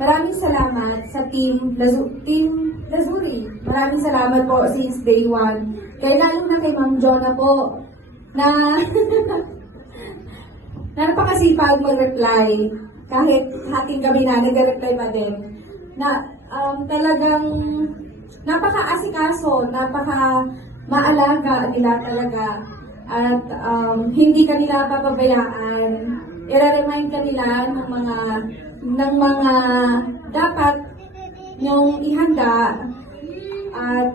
Maraming salamat sa Team Lazuri. Maraming salamat po since day one. Kaya lalo na kay Ma'am Jonah po na na napakasipag mag-reply. Kahit hating gabi na, nag-reply pa din. Na talagang napaka-asikaso, napaka-maalaga nila talaga. At hindi kanila papabayaan. I-remind kanila ng mga dapat nyong ihanda. At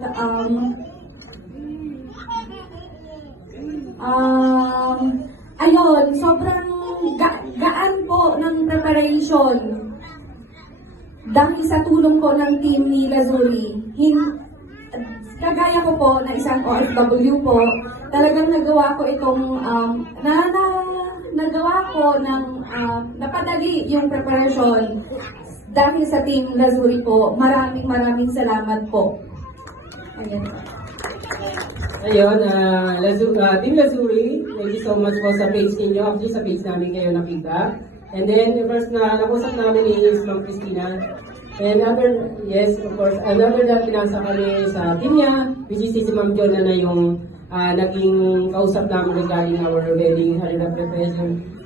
ayun, sobrang gaan po ng preparation. Dahil sa tulong po ng team ni Lazuri. Kagaya ko po na isang OFW po, talagang nagawa ko itong nagawa ko ng napadali yung preparation dahil sa team Lazuri po. Maraming salamat po. Ayan. Ayun, Team Lazuri, thank you so much po sa page ninyo. Actually, sa page namin kayo nakita. And then, first na nakusap namin is Ma'am Christina. And yes, of course, another that pinasa kami sa team niya, which is si Ma'am Jonah na yung naging kausap namin regarding our wedding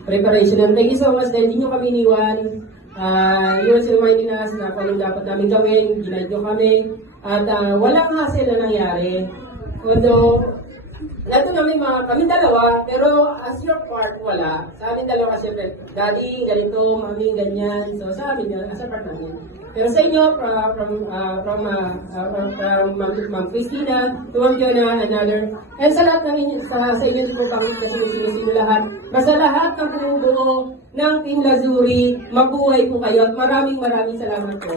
preparation. And thank you so much dahil hindi nyo kami iniwan. You was reminding us na kung anong dapat namin gawin, ginaid nyo kami. At walang hassle na nangyari. Although, nato namin kami dalawa, pero as your part, wala. Sa amin dalawa, siyempre, daddy, ganito, mami, ganyan. So, sa amin, as a part namin. Pero sa inyo, from Ma'am Christina, to Ma'am Jonah, another. And sa lahat ng inyo, sa inyo po kami kasi sino lahat. Basta lahat ng buo ng Team Lazuri, mabuhay po kayo at maraming salamat po.